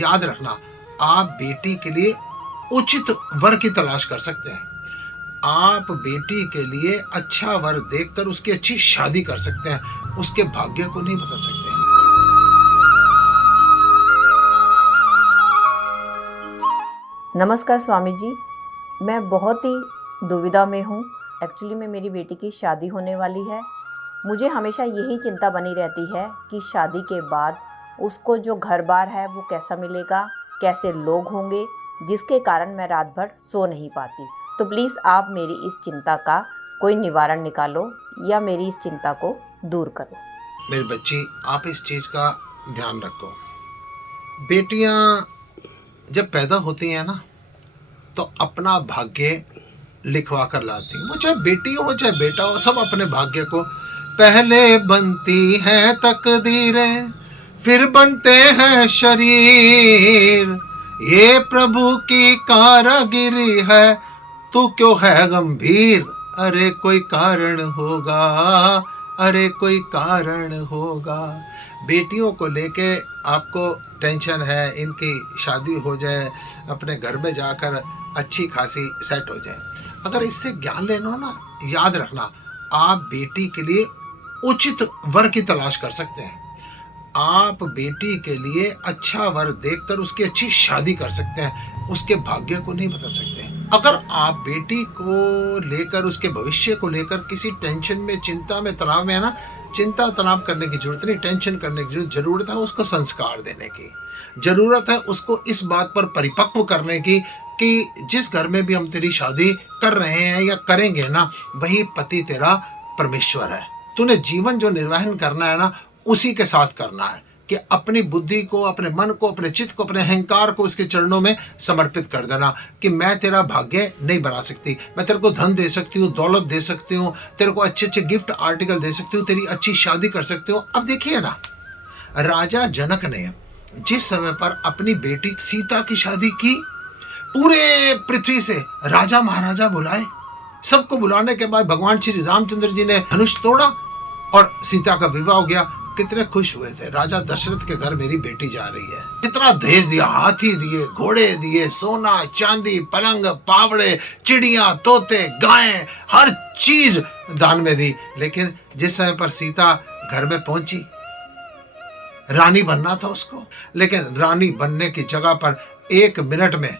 याद रखना, आप बेटी के लिए उचित वर की तलाश कर सकते हैं। आप बेटी के लिए अच्छा वर देखकर उसकी अच्छी शादी कर सकते हैं, उसके भाग्य को नहीं बदल सकते। नमस्कार स्वामी जी, मैं बहुत ही दुविधा में हूँ। एक्चुअली में मेरी बेटी की शादी होने वाली है। मुझे हमेशा यही चिंता बनी रहती है कि शादी के बाद उसको जो घर बार है वो कैसा मिलेगा, कैसे लोग होंगे, जिसके कारण मैं रात भर सो नहीं पाती। तो प्लीज़ आप मेरी इस चिंता का कोई निवारण निकालो या मेरी इस चिंता को दूर करो। मेरी बच्ची, आप इस चीज़ का ध्यान रखो। बेटियां जब पैदा होती हैं ना, तो अपना भाग्य लिखवा कर लाती हैं। वो चाहे बेटी हो चाहे बेटा हो, सब अपने भाग्य को, पहले बनती हैं तकदीरें फिर बनते हैं शरीर, ये प्रभु की कारागिरी है, तू क्यों है गंभीर, अरे कोई कारण होगा, अरे कोई कारण होगा। बेटियों को लेके आपको टेंशन है, इनकी शादी हो जाए, अपने घर में जाकर अच्छी खासी सेट हो जाए। अगर इससे ज्ञान लेना हो ना, याद रखना, आप बेटी के लिए उचित वर की तलाश कर सकते हैं। आप बेटी के लिए अच्छा वर देखकर उसकी अच्छी शादी कर सकते हैं, उसके भाग्य को नहीं बदल सकते। अगर आप बेटी को लेकर, उसके भविष्य को लेकर किसी टेंशन में, चिंता में, तनाव में है ना, चिंता तनाव करने की जरूरत नहीं, टेंशन करने की जरूरत है उसको संस्कार देने की। जरूरत है उसको इस बात पर परिपक्व करने की कि जिस घर में भी हम तेरी शादी कर रहे हैं या करेंगे ना, वही पति तेरा परमेश्वर है। तूने जीवन जो निर्वहन करना है ना, उसी के साथ करना है कि अपनी बुद्धि को, अपने मन को, अपने चित्त को, अपने अहंकार को उसके चरणों में समर्पित कर देना कि मैं तेरा भाग्य नहीं बना सकती। मैं तेरे को धन दे सकती हूँ, दौलत दे सकती हूँ, तेरे को अच्छे अच्छे गिफ्ट आर्टिकल दे सकती हूँ, तेरी अच्छी शादी कर सकती हूँ। अब देखिए ना, राजा जनक ने जिस समय पर अपनी बेटी सीता की शादी की, पूरे पृथ्वी से राजा महाराजा बुलाए। सबको बुलाने के बाद भगवान श्री रामचंद्र जी ने धनुष तोड़ा और सीता का विवाह हो गया। कितने खुश हुए थे। राजा दशरथ के घर मेरी बेटी जा रही है। कितना दहेज दिया, हाथी दिए, घोड़े दिए, सोना चांदी, पलंग पावड़े, चिड़िया, तोते, गायें, हर चीज दान में दी। लेकिन जिस समय पर सीता घर में पहुंची, रानी बनना था उसको, लेकिन रानी बनने की जगह पर 1 मिनट में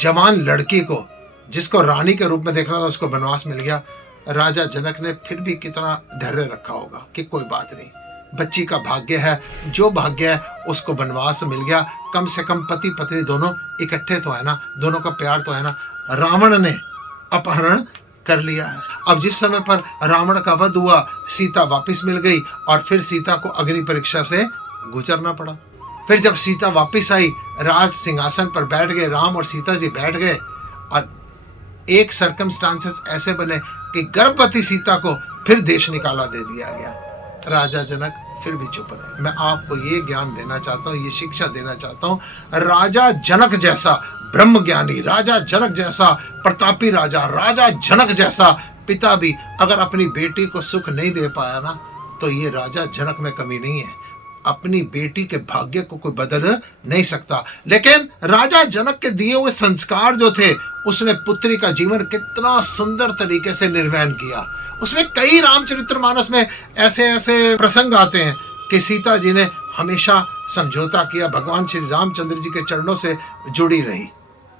जवान लड़की को, जिसको रानी के रूप में देखना था, उसको वनवास मिल गया। राजा जनक ने फिर भी कितना धैर्य रखा होगा कि कोई बात नहीं, बच्ची का भाग्य है, जो भाग्य है उसको वनवास मिल गया। कम से कम पति पत्नी दोनों इकट्ठे तो है ना, दोनों का प्यार तो है ना। रावण ने अपहरण कर लिया है। अब जिस समय पर रावण का वध हुआ, सीता वापस मिल गई और फिर सीता को अग्नि परीक्षा से गुजरना पड़ा। फिर जब सीता वापस आई, राज सिंहासन पर बैठ गए, राम और सीता जी बैठ गए, और एक सर्कमस्टांसेस ऐसे बने कि गर्भवती सीता को फिर देश निकाला दे दिया गया। राजा जनक फिर भी चुप रहे। मैं आपको ये ज्ञान देना चाहता हूँ, ये शिक्षा देना चाहता हूँ, राजा जनक जैसा ब्रह्म ज्ञानी, राजा जनक जैसा प्रतापी राजा, राजा जनक जैसा पिता भी अगर अपनी बेटी को सुख नहीं दे पाया ना, तो ये राजा जनक में कमी नहीं है। अपनी बेटी के भाग्य को कोई बदल नहीं सकता। लेकिन राजा जनक के दिए हुए संस्कार जो थे, उसने पुत्री का जीवन कितना सुंदर तरीके से निर्वहन किया। उसमें कई रामचरितमानस में ऐसे ऐसे प्रसंग आते हैं कि सीता जी ने हमेशा समझौता किया, भगवान श्री रामचंद्र जी के चरणों से जुड़ी रही।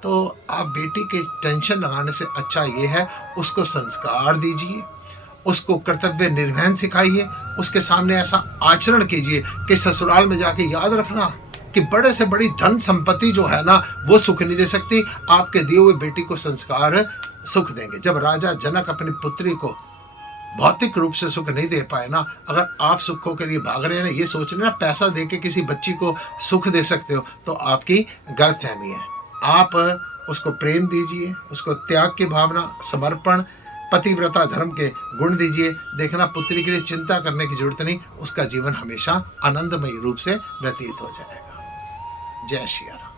तो आप बेटी के टेंशन लगाने से अच्छा ये है, उसको संस्कार दीजिए, उसको कर्तव्य निर्वहन सिखाइए, उसके सामने ऐसा आचरण कीजिए कि ससुराल में जाके याद रखना कि बड़े से बड़ी धन संपत्ति जो है ना, वो सुख नहीं दे सकती, आपके दिए हुए बेटी को संस्कार सुख देंगे। जब राजा जनक अपनी पुत्री को भौतिक रूप से सुख नहीं दे पाए ना, अगर आप सुखों के लिए भाग रहे हैं ना, ये सोच रहे ना पैसा देके किसी बच्ची को सुख दे सकते हो, तो आपकी गलतफहमी है। आप उसको प्रेम दीजिए, उसको त्याग की भावना, समर्पण, पतिव्रता धर्म के गुण दीजिए। देखना, पुत्री के लिए चिंता करने की जरूरत नहीं, उसका जीवन हमेशा आनंदमयी रूप से व्यतीत हो जाएगा। जय श्री राम।